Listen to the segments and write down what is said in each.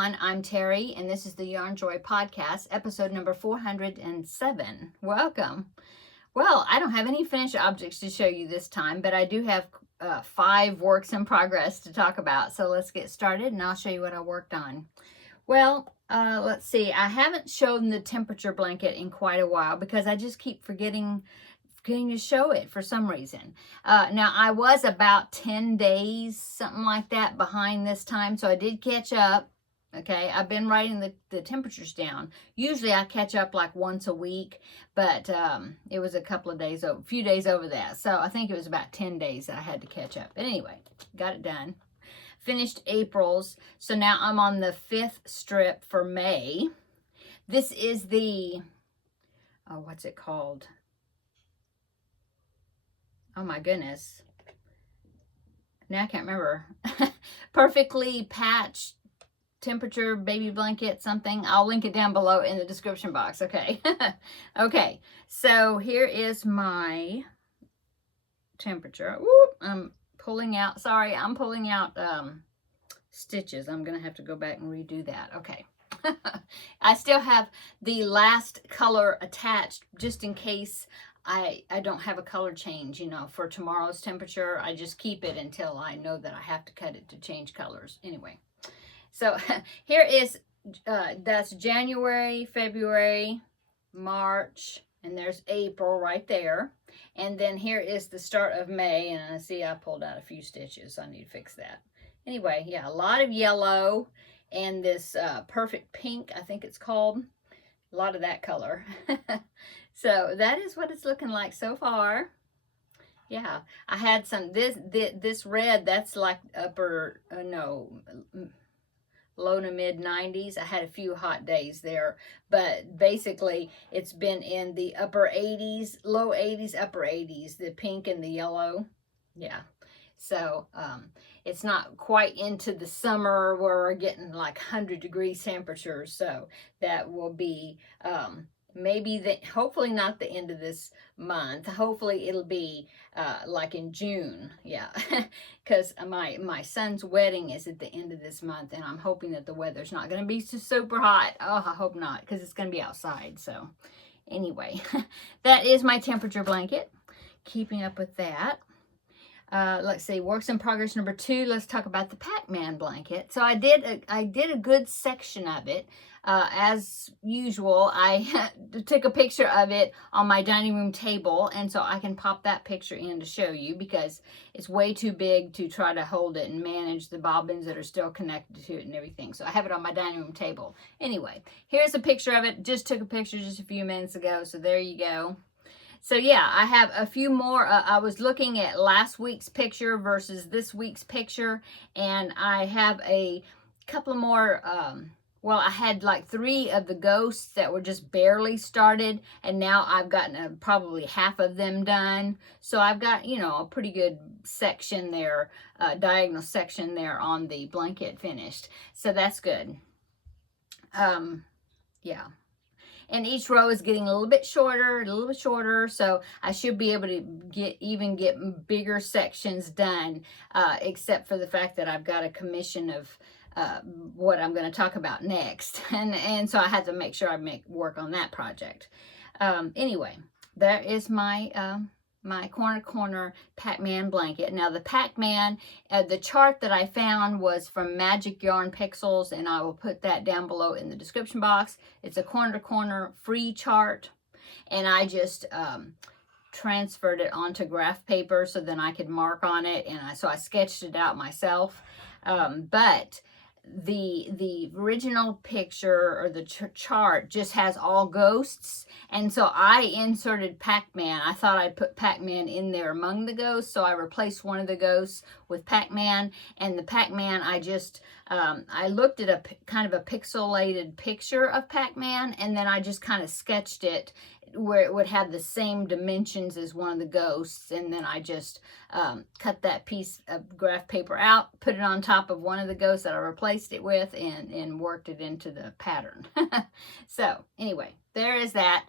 everyone, I'm Terry, and this is the Yarn Joy Podcast, episode number 407. Welcome. Well, I don't have any finished objects to show you this time, but I do have 5 works in progress to talk about. So let's get started, and I'll show you what I worked on. Well, let's see. I haven't shown the temperature blanket in quite a while because I just keep forgetting to show it for some reason. Now, I was about 10 days, something like that, behind this time, so I did catch up. Okay, I've been writing the temperatures down. Usually I catch up like once a week, but it was a few days over that. So I think it was about 10 days that I had to catch up. But anyway, got it done. Finished April's. So now I'm on the 5th strip for May. This is the, what's it called? Oh my goodness. Now I can't remember. Perfectly patched temperature baby blanket something. I'll link it down below in the description box. Okay. Okay. So here is my temperature. Whoop, I'm pulling out stitches. I'm going to have to go back and redo that. Okay. I still have the last color attached just in case I don't have a color change, you know, for tomorrow's temperature. I just keep it until I know that I have to cut it to change colors. Anyway, so here is, that's January, February, March, and there's April right there. And then here is the start of May, and I see I pulled out a few stitches. So I need to fix that. Anyway, yeah, a lot of yellow and this perfect pink, I think it's called. A lot of that color. So that is what it's looking like so far. Yeah, I had some, this red, that's like low to mid 90s. I had a few hot days there, but basically it's been in the upper 80s, low 80s, upper 80s, the pink and the yellow. Yeah. So it's not quite into the summer where we're getting like 100-degree temperatures. So that will be hopefully not the end of this month. Hopefully it'll be like in June. Yeah, because my son's wedding is at the end of this month, and I'm hoping that the weather's not going to be super hot. Oh, I hope not, because it's going to be outside. So anyway, that is my temperature blanket. Keeping up with that. Let's see, works in progress number 2. Let's talk about the Pac-Man blanket. So I did a good section of it. As usual, I took a picture of it on my dining room table, and so I can pop that picture in to show you because it's way too big to try to hold it and manage the bobbins that are still connected to it and everything. So I have it on my dining room table. Anyway, here's a picture of it. Just took a picture just a few minutes ago, so there you go. So yeah, I have a few more. I was looking at last week's picture versus this week's picture, and I have a couple more, well, I had like 3 of the ghosts that were just barely started, and now I've gotten probably half of them done. So I've got, you know, a pretty good section there, diagonal section there on the blanket finished. So that's good. Yeah. And each row is getting a little bit shorter, so I should be able to get bigger sections done, except for the fact that I've got a commission of what I'm going to talk about next, and so I had to make sure I work on that project. Anyway, there is my my corner Pac-Man blanket. Now the Pac-Man, the chart that I found was from Magic Yarn Pixels, and I will put that down below in the description box. It's a corner free chart, and I just transferred it onto graph paper so then I could mark on it, and so I sketched it out myself. But the original picture or the chart just has all ghosts, and so I inserted Pac-Man. I thought I'd put Pac-Man in there among the ghosts, so I replaced one of the ghosts with Pac-Man. And the Pac-Man, I just I looked at a kind of a pixelated picture of Pac-Man, and then I just kind of sketched it where it would have the same dimensions as one of the ghosts, and then I just cut that piece of graph paper out, put it on top of one of the ghosts that I replaced it with, and worked it into the pattern. So anyway, there is that.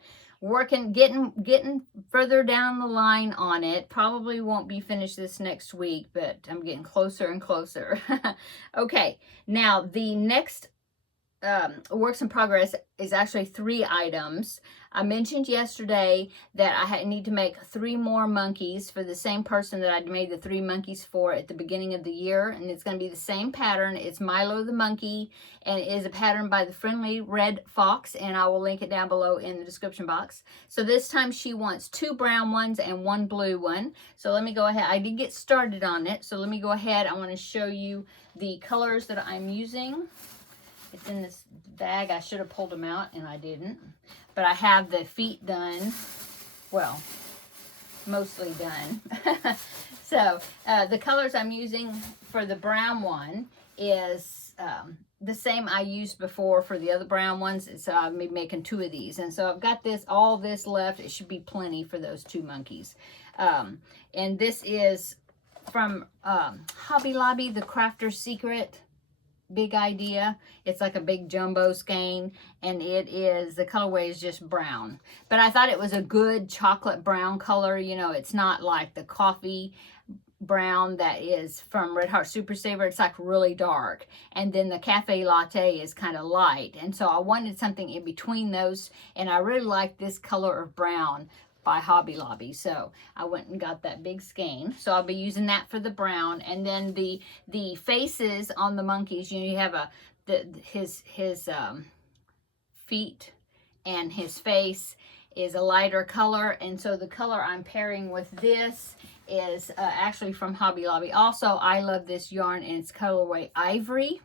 Getting further down the line on it. Probably won't be finished this next week, but I'm getting closer and closer. Okay, now the next works in progress is actually 3 items. I mentioned yesterday that I need to make 3 more monkeys for the same person that I made the 3 monkeys for at the beginning of the year, and it's going to be the same pattern. It's Milo the Monkey, and it is a pattern by the Friendly Red Fox, and I will link it down below in the description box. So this time she wants 2 brown ones and 1 blue one. So let me go ahead. I did get started on it, so let me go ahead. I want to show you the colors that I'm using. It's in this bag. I should have pulled them out, and I didn't. But I have the feet done. Well, mostly done. So the colors I'm using for the brown one is the same I used before for the other brown ones. So I'll be making 2 of these. And so I've got all this left. It should be plenty for those 2 monkeys. And this is from Hobby Lobby, the Crafter's Secret. Big idea. It's like a big jumbo skein, and it is, the colorway is just brown, but I thought it was a good chocolate brown color. You know, it's not like the coffee brown that is from Red Heart Super Saver. It's like really dark, and then the cafe latte is kind of light, and so I wanted something in between those, and I really like this color of brown by Hobby Lobby, so I went and got that big skein. So I'll be using that for the brown, and then the faces on the monkeys. You know, you have his feet and his face is a lighter color, and so the color I'm pairing with this is actually from Hobby Lobby. Also, I love this yarn, and it's colorway Ivory.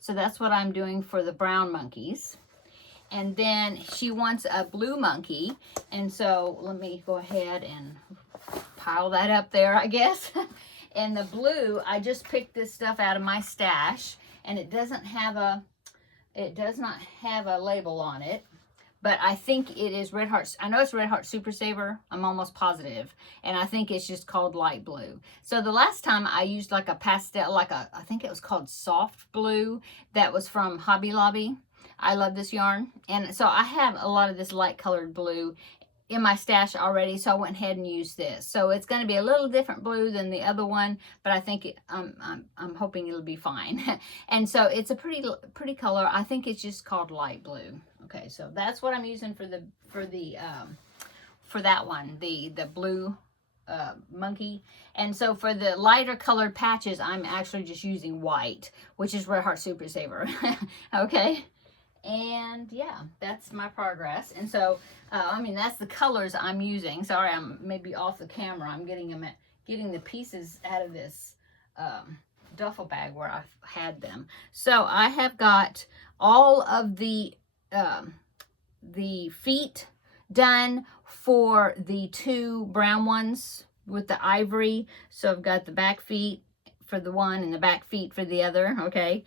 So that's what I'm doing for the brown monkeys. And then she wants a blue monkey. And so let me go ahead and pile that up there, I guess. And the blue, I just picked this stuff out of my stash, and it does not have a label on it. But I think it is Red Heart. I know it's Red Heart Super Saver. I'm almost positive. And I think it's just called light blue. So the last time I used like a pastel, I think it was called soft blue. That was from Hobby Lobby. I love this yarn, and so I have a lot of this light colored blue in my stash already, so I went ahead and used this. So it's going to be a little different blue than the other one, but I think I'm hoping it'll be fine. And so it's a pretty color. I think it's just called light blue. Okay, so that's what I'm using for that one, the blue monkey. And so for the lighter colored patches, I'm actually just using white, which is Red Heart Super Saver. Okay. And yeah, that's my progress. And so, I mean, that's the colors I'm using. Sorry, I'm maybe off the camera. I'm getting the pieces out of this duffel bag where I've had them. So I have got all of the feet done for the 2 brown ones with the ivory. So I've got the back feet for the one and the back feet for the other. Okay.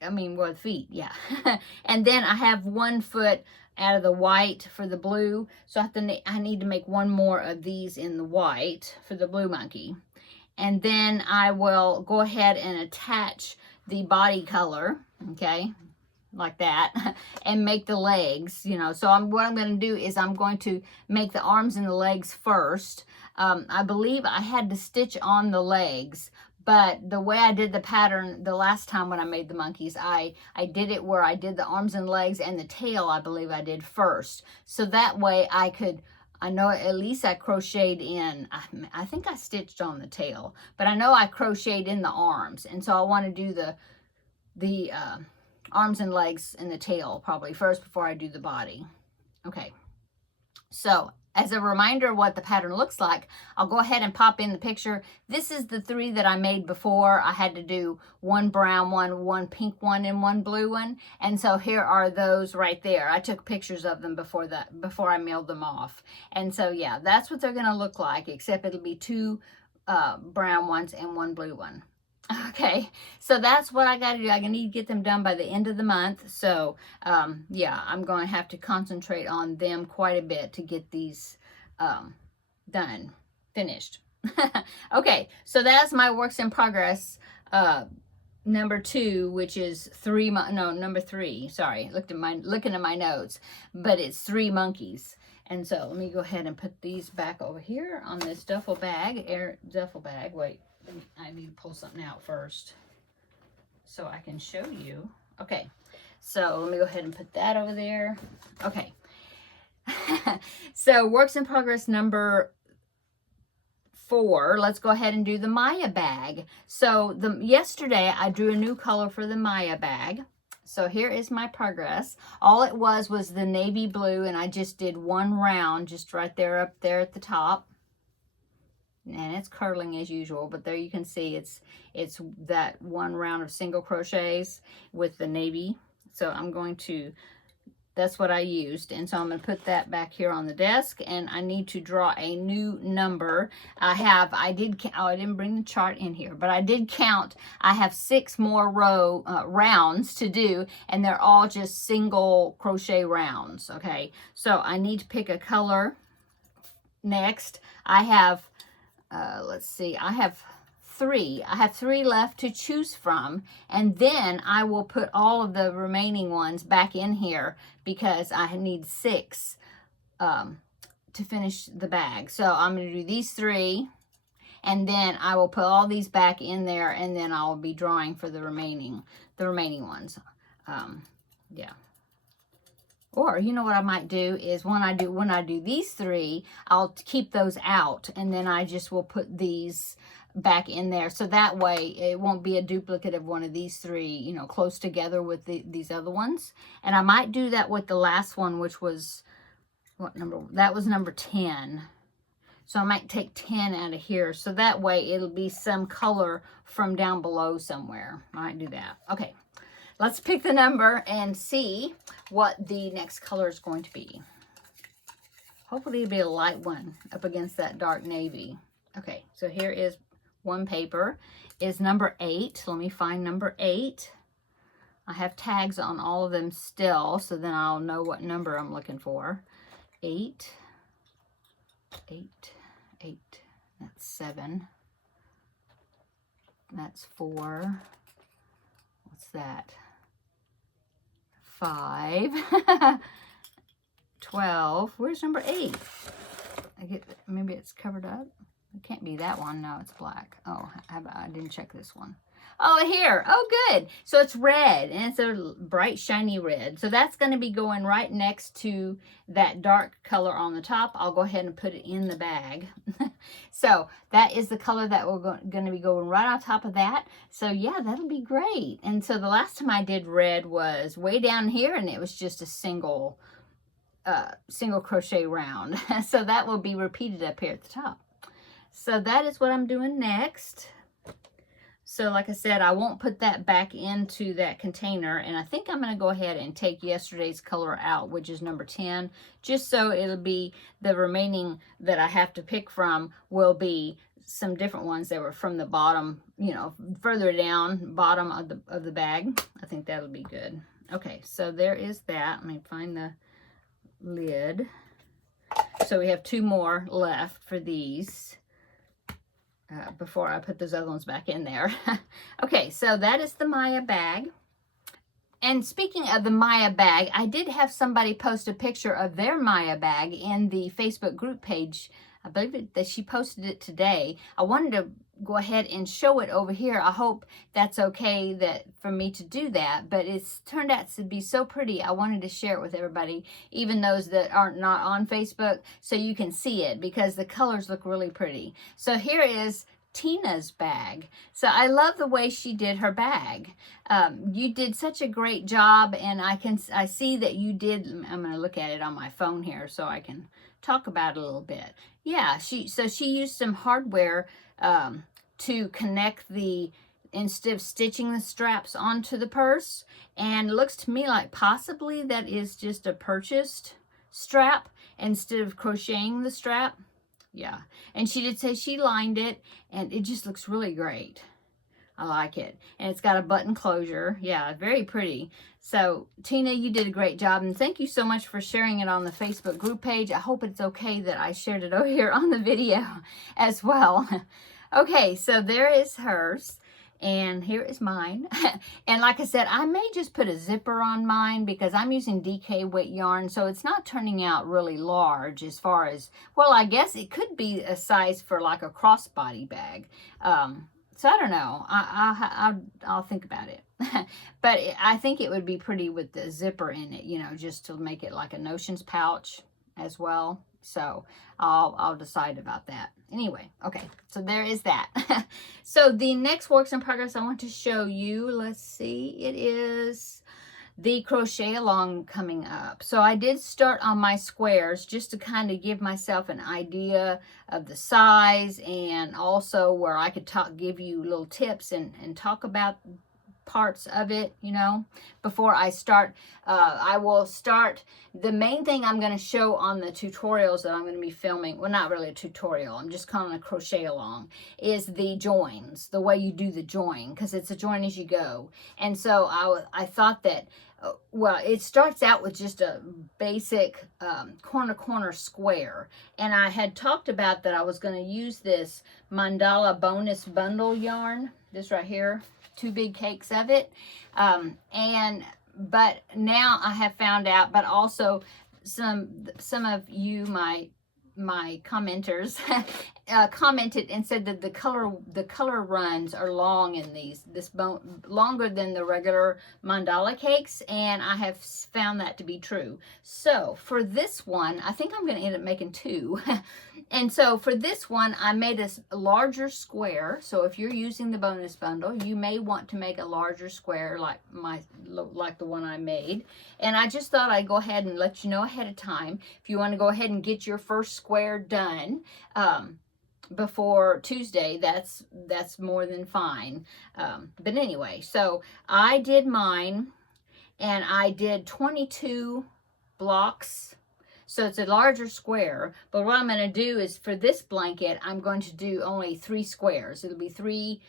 I mean, well, feet, yeah. And then I have 1 foot out of the white for the blue. So I need to make 1 more of these in the white for the blue monkey. And then I will go ahead and attach the body color, okay, like that, and make the legs, you know. So what I'm going to do is I'm going to make the arms and the legs first. I believe I had to stitch on the legs, but the way I did the pattern the last time when I made the monkeys, I did it where I did the arms and legs and the tail, I believe I did first. So that way I know at least I crocheted in, I think I stitched on the tail, but I know I crocheted in the arms. And so I want to do the arms and legs and the tail probably first before I do the body. Okay, so as a reminder of what the pattern looks like, I'll go ahead and pop in the picture. This is the 3 that I made before. I had to do 1 brown one, 1 pink one, and 1 blue one. And so here are those right there. I took pictures of them before I mailed them off. And so yeah, that's what they're gonna look like, except it'll be 2 brown ones and 1 blue one. Okay, so that's what I got to do. I need to get them done by the end of the month. So, yeah, I'm going to have to concentrate on them quite a bit to get these finished. Okay, so that's my works in progress number 2, which is number 3. Sorry, looking at my notes, but it's 3 monkeys. And so let me go ahead and put these back over here on this duffel bag. Wait. I need to pull something out first so I can show you. Okay, So let me go ahead and put that over there. Okay. So works in progress number 4. Let's go ahead and do the Maya bag. So yesterday I drew a new color for the Maya bag. So here is my progress. All it was the navy blue, and I just did one round just right there up there at the top. And it's curling as usual, but there you can see it's that one round of single crochets with the navy. So I'm going to, that's what I used. And so I'm going to put that back here on the desk, and I need to draw a new number. I didn't bring the chart in here, but I did count. I have 6 more rounds to do, and they're all just single crochet rounds. Okay, so I need to pick a color next. I have, let's see, I have 3. I have 3 left to choose from, and then I will put all of the remaining ones back in here because I need 6 to finish the bag. So I'm going to do these 3, and then I will put all these back in there, and then I'll be drawing for the remaining ones. Yeah. Or you know what I might do is when I do these 3, I'll keep those out, and then I just will put these back in there, so that way it won't be a duplicate of one of these 3, you know, close together with these other ones. And I might do that with the last one, which was what number? That was number 10. So I might take 10 out of here, so that way it'll be some color from down below somewhere. I might do that. Okay, let's pick the number and see what the next color is going to be. Hopefully it'll be a light one up against that dark navy. Okay, so here is one paper, is number 8. Let me find number 8. I have tags on all of them still, so then I'll know what number I'm looking for. 8, 8, 8. That's 7. That's 4. What's that? 5. 12. Where's number 8? Maybe it's covered up. It can't be that one. No, it's black. Oh, I didn't check this one. Oh, here. Oh, good. So it's red, and it's a bright, shiny red. So that's going to be going right next to that dark color on the top. I'll go ahead and put it in the bag. So that is the color that we're going to be going right on top of that. So yeah, that'll be great. And so the last time I did red was way down here, and it was just a single crochet round. So that will be repeated up here at the top. So that is what I'm doing next. So like I said, I won't put that back into that container, and I think I'm going to go ahead and take yesterday's color out, which is number 10, just so it'll be the remaining that I have to pick from will be some different ones that were from the bottom, you know, further down, bottom of the bag. I think that'll be good. Okay, so there is that. Let me find the lid. So we have 2 more left for these. Before I put those other ones back in there. Okay, so that is the Maya bag. And speaking of the Maya bag, I did have somebody post a picture of their Maya bag in the Facebook group page. I believe that she posted it today. I wanted to go ahead and show it over here. I hope that's okay for me to do that, but it's turned out to be so pretty. I wanted to share it with everybody, even those that aren't not on Facebook, so you can see it because the colors look really pretty. So here is Tina's bag. So I love the way she did her bag. You did such a great job, and I see that you did. I'm going to look at it on my phone here so I can talk about it a little bit. Yeah, she used some hardware to connect instead of stitching the straps onto the purse, and it looks to me like possibly that is just a purchased strap instead of crocheting the strap. Yeah, and she did say she lined it, and it just looks really great. I like it. And it's got a button closure. Yeah, very pretty. So, Tina, you did a great job. And thank you so much for sharing it on the Facebook group page. I hope it's okay that I shared it over here on the video as well. Okay, so there is hers. And here is mine. And like I said, I may just put a zipper on mine because I'm using DK weight yarn. So it's not turning out really large as far as, well, I guess it could be a size for like a crossbody bag. So I don't know. I'll think about it. But I think it would be pretty with the zipper in it, you know, just to make it like a notions pouch as well. So I'll decide about that. Anyway, okay, so there is that. So the next works in progress I want to show you, let's see, it is the crochet along coming up. So I did start on my squares just to kind of give myself an idea of the size, and also where I could give you little tips and talk about parts of it, you know, before I start. I will start, the main thing I'm going to show on the tutorials that I'm going to be filming, well, not really a tutorial, I'm just calling a crochet along, is the joins, the way you do the join, because it's a join as you go. And so I thought that, well, it starts out with just a basic corner square, and I had talked about that I was going to use this mandala bonus bundle yarn, this right here, 2 big cakes of it, but now I have found out, but also some of you, my commenters, commented and said that the color runs are long in this longer than the regular mandala cakes, and I have found that to be true. So for this one, I think I'm going to end up making 2. And so for this one, I made a larger square. So if you're using the bonus bundle, you may want to make a larger square like the one I made. And I just thought I'd go ahead and let you know ahead of time if you want to go ahead and get your first square done before Tuesday. That's more than fine. But anyway, so I did mine, and I did 22 blocks. So it's a larger square, but what I'm going to do is for this blanket, I'm going to do only 3 squares. It'll be three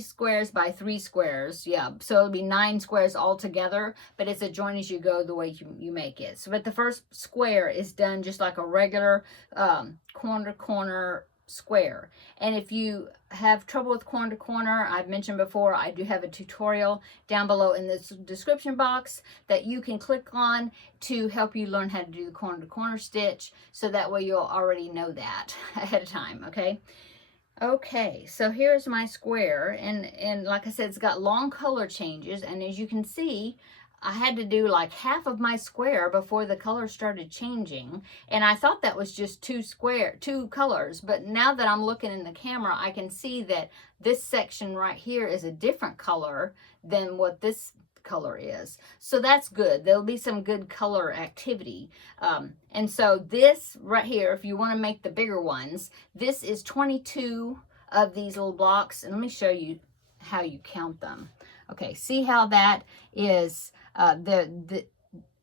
squares by 3 squares. Yeah, so it'll be 9 squares altogether, but it's a join as you go the way you make it. So, but the first square is done just like a regular corner square. And if you have trouble with corner to corner, I've mentioned before, I do have a tutorial down below in the description box that you can click on to help you learn how to do the corner to corner stitch, so that way you'll already know that ahead of time. Okay, so here's my square, and like I said, it's got long color changes, and as you can see, I had to do like half of my square before the color started changing, and I thought that was just 2 colors, but now that I'm looking in the camera, I can see that this section right here is a different color than what this color is. So that's good. There'll be some good color activity. And so this right here, if you want to make the bigger ones, this is 22 of these little blocks, and let me show you how you count them. Okay, see how that is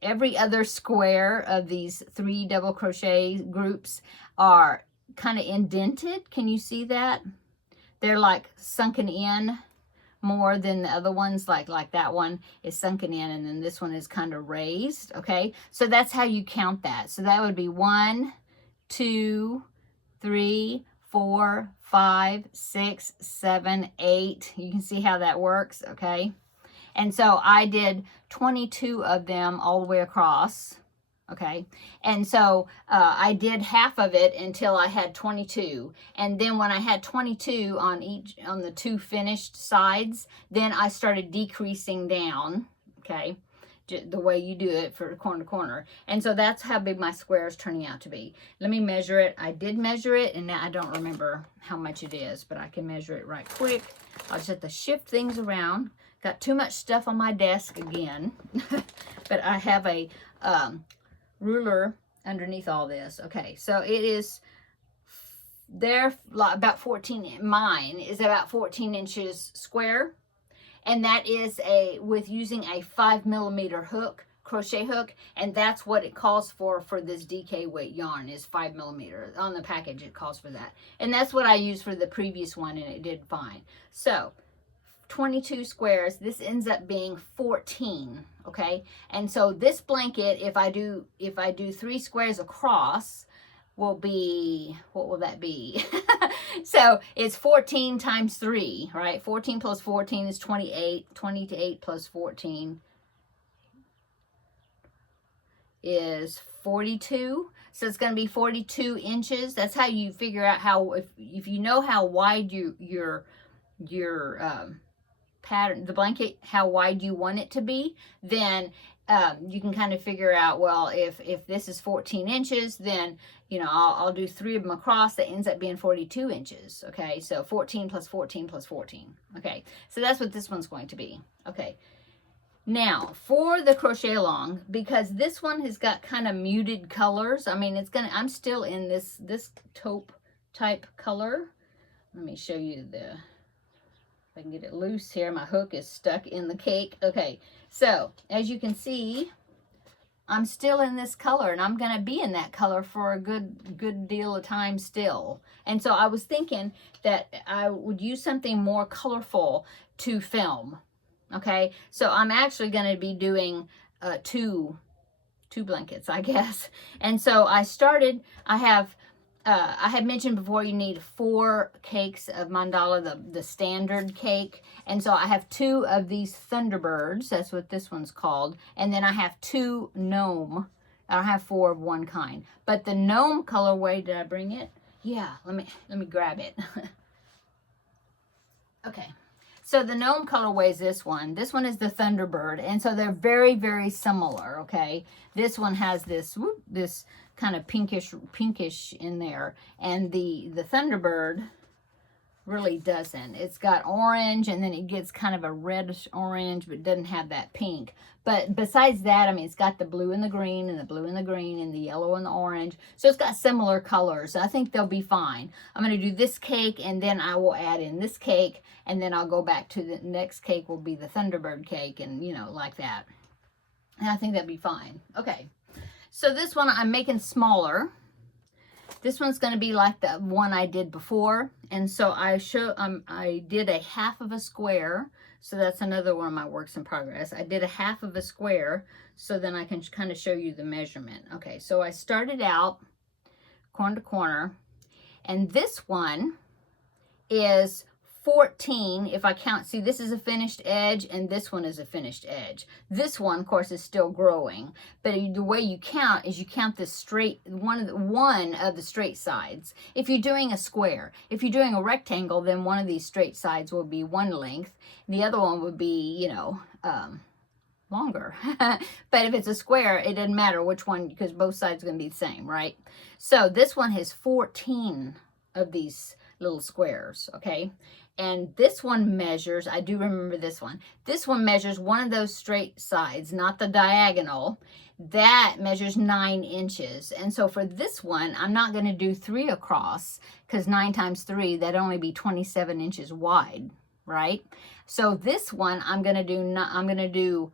every other square of these 3 double crochet groups are kind of indented. Can you see that? They're like sunken in more than the other ones, like that one is sunken in, and then this one is kind of raised. Okay, so that's how you count that. So that would be 1, 2, 3, 4, 5, 6, 7, 8. You can see how that works. Okay, and so I did 22 of them all the way across. Okay, and so I did half of it until I had 22, and then when I had 22 on the 2 finished sides, then I started decreasing down. Okay, the way you do it for corner to corner, and so that's how big my square is turning out to be. Let me measure it. I did measure it, and now I don't remember how much it is, but I can measure it right quick. I'll just have to shift things around. Got too much stuff on my desk again, but I have a ruler underneath all this. Okay, so it is there about 14. Mine is about 14 inches square, and that is with using a 5mm hook, crochet hook, and that's what it calls for this DK weight yarn is 5mm. On the package it calls for that, and that's what I used for the previous one, and it did fine. So 22 squares, this ends up being 14. Okay, and so this blanket, if I do 3 squares across, will be, what will that be? So it's 14 times 3, right? 14 plus 14 is 28. 28 plus 14 is 42. So it's going to be 42 inches. That's how you figure out how, if you know how wide your pattern, the blanket, how wide you want it to be, then you can kind of figure out, well, if this is 14 inches, then, you know, I'll do 3 of them across. That ends up being 42 inches. Okay, so 14 plus 14 plus 14. Okay, so that's what this one's going to be. Okay, now for the crochet along, because this one has got kind of muted colors. I mean, I'm still in this taupe type color. Let me show you if I can get it loose here. My hook is stuck in the cake. Okay, so as you can see, I'm still in this color, and I'm going to be in that color for a good deal of time still. And so I was thinking that I would use something more colorful to film. Okay, so I'm actually going to be doing two blankets, I guess. And so I had mentioned before, you need 4 cakes of mandala, the standard cake. And so I have 2 of these Thunderbirds. That's what this one's called. And then I have 2 gnome. I don't have 4 of one kind. But the gnome colorway, did I bring it? Yeah, let me grab it. Okay. So the gnome colorway is this one. This one is the Thunderbird. And so they're very, very similar, okay? This one has this kind of pinkish in there, and the Thunderbird really doesn't. It's got orange, and then it gets kind of a reddish orange, but it doesn't have that pink. But besides that, I mean, it's got the blue and the green, and the blue and the green, and the yellow and the orange. So it's got similar colors. I think they'll be fine. I'm going to do this cake, and then I will add in this cake, and then I'll go back to the next cake will be the Thunderbird cake, and, you know, like that. And I think that'd be fine. Okay. So this one I'm making smaller. This one's going to be like the one I did before. And so I did a half of a square. So that's another one of my works in progress. I did a half of a square, so then I can kind of show you the measurement. Okay, so I started out corner to corner, and this one is 14 if I count. See, this is a finished edge, and this one is a finished edge. This one, of course, is still growing, but the way you count is you count the straight one of the straight sides. If you're doing a square, if you're doing a rectangle, then one of these straight sides will be one length, the other one would be, you know, longer. But if it's a square, it doesn't matter which one, because both sides are going to be the same, right? So this one has 14 of these little squares, okay? And this one measures, I do remember this one measures one of those straight sides, not the diagonal. That measures 9 inches. And so for this one, I'm not going to do 3 across, because 9 times 3, that'd only be 27 inches wide, right? So this one, I'm going to do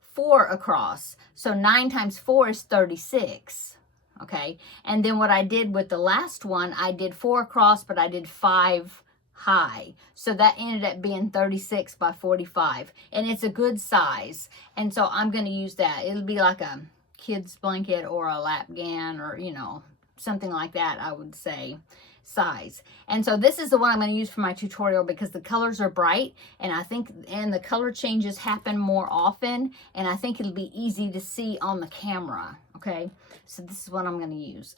4 across. So 9 times 4 is 36. Okay, and then what I did with the last one, I did 4 across, but I did 5 high. So that ended up being 36 by 45, and it's a good size. And so I'm going to use that. It'll be like a kid's blanket or a lapgan, or, you know, something like that, I would say, size. And so this is the one I'm going to use for my tutorial, because the colors are bright, and I think, and the color changes happen more often, and I think it'll be easy to see on the camera. Okay, so this is what I'm going to use.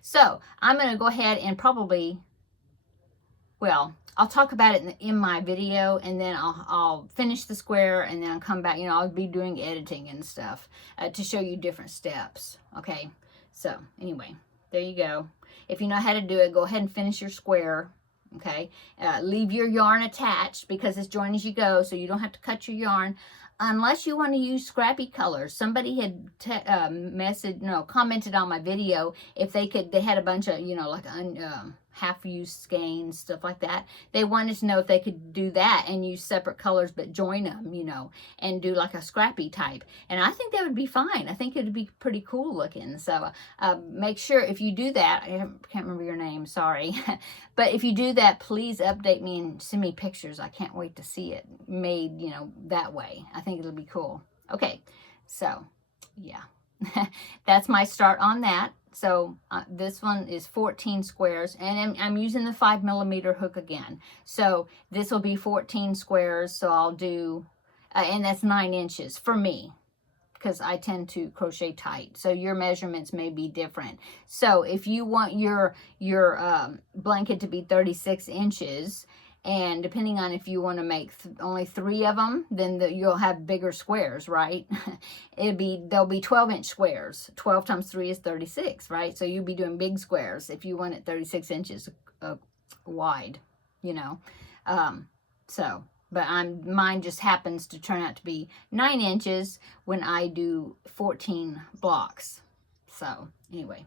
So I'm going to go ahead and probably, well, I'll talk about it in my video, and then I'll finish the square, and then I'll come back. You know, I'll be doing editing and stuff to show you different steps. Okay, so anyway, there you go. If you know how to do it, go ahead and finish your square. Okay, leave your yarn attached, because it's join as you go, so you don't have to cut your yarn. Unless you want to use scrappy colors. Somebody had commented on my video if they had a bunch of, you know, like half-used skeins, stuff like that. They wanted to know if they could do that and use separate colors but join them, you know, and do like a scrappy type. And I think that would be fine. I think it would be pretty cool looking. So make sure, if you do that, I can't remember your name, sorry. But if you do that, please update me and send me pictures. I can't wait to see it made, you know, that way. I think it'll be cool. Okay, so yeah, that's my start on that. So this one is 14 squares, and I'm using the 5mm hook again. So this will be 14 squares. So I'll do, and that's 9 inches for me, because I tend to crochet tight. So your measurements may be different. So if you want your blanket to be 36 inches, And depending on if you want to make only 3 of them, then you'll have bigger squares, right? There'll be 12-inch squares. 12 times 3 is 36, right? So you'll be doing big squares if you want it 36 inches wide, you know. But mine just happens to turn out to be 9 inches when I do 14 blocks. So anyway,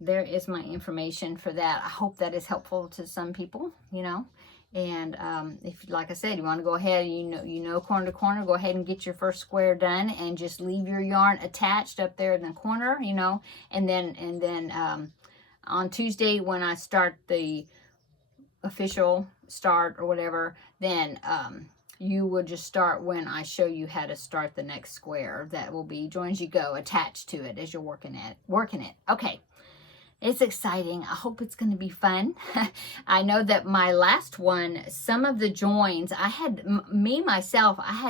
there is my information for that. I hope that is helpful to some people, you know. And if, like I said, you want to go ahead, you know, corner to corner, go ahead and get your first square done, and just leave your yarn attached up there in the corner, you know. And then on Tuesday when I start the official start or whatever, then you will just start when I show you how to start the next square. That will be join as you go attached to it as you're working it. Okay. It's exciting. I hope it's going to be fun. I know that my last one, some of the joins, I had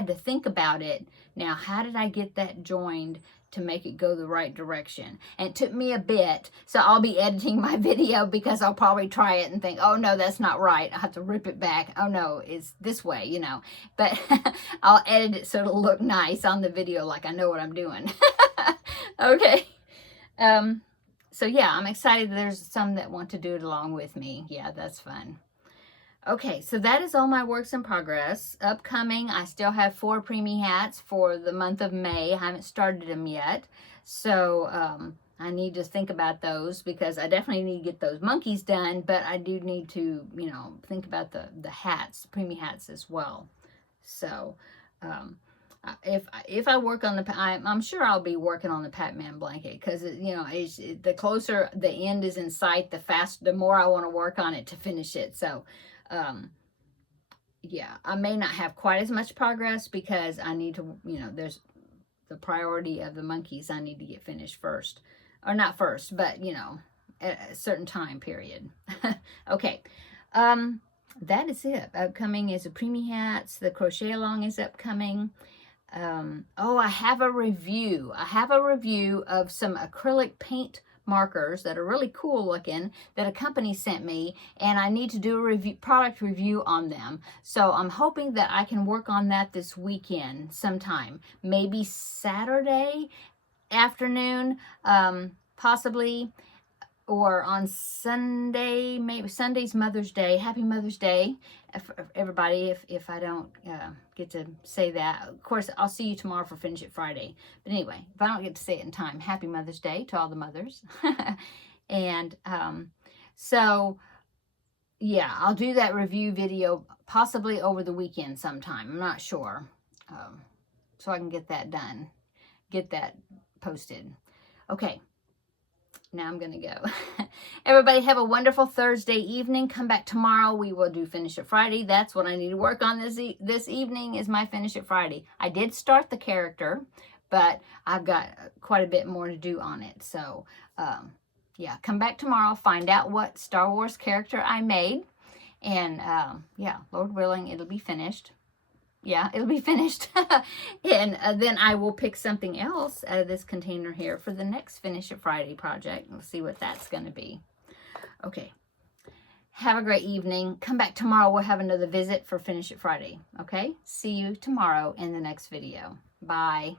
to think about it. Now, how did I get that joined to make it go the right direction? And it took me a bit, so I'll be editing my video because I'll probably try it and think, oh no, that's not right. I'll have to rip it back. Oh no, it's this way, you know. But I'll edit it so it'll look nice on the video, like I know what I'm doing. Okay. So yeah, I'm excited there's some that want to do it along with me. Yeah, that's fun. Okay, so that is all my works in progress. Upcoming, I still have 4 preemie hats for the month of May. I haven't started them yet. So I need to think about those because I definitely need to get those monkeys done, but I do need to, you know, think about the hats, preemie hats as well. So if I work on I'm sure I'll be working on the Pac-Man blanket because, you know, the closer the end is in sight, the more I want to work on it to finish it. So, yeah, I may not have quite as much progress because I need to, you know, there's the priority of the monkeys I need to get finished first. Or not first, but, you know, at a certain time period. Okay. That is it. Upcoming is the preemie hats. The crochet along is upcoming. I have a review. I have a review of some acrylic paint markers that are really cool looking that a company sent me, and I need to do a product review on them. So I'm hoping that I can work on that this weekend sometime. Maybe Saturday afternoon, possibly, or on Sunday. Maybe Sunday's Mother's Day. Happy Mother's Day, everybody, if I don't get to say that. Of course, I'll see you tomorrow for Finish It Friday. But anyway, if I don't get to say it in time, Happy Mother's Day to all the mothers. And so, yeah, I'll do that review video possibly over the weekend sometime. I'm not sure. So I can get that done. Get that posted. Okay. Now I'm going to go. Everybody have a wonderful Thursday evening. Come back tomorrow. We will do Finish It Friday. That's what I need to work on this evening is my Finish It Friday. I did start the character, but I've got quite a bit more to do on it. So, yeah, come back tomorrow. Find out what Star Wars character I made. And, yeah, Lord willing, it'll be finished. Yeah, it'll be finished. And then I will pick something else out of this container here for the next Finish It Friday project. We'll see what that's going to be. Okay. Have a great evening. Come back tomorrow. We'll have another visit for Finish It Friday. Okay? See you tomorrow in the next video. Bye.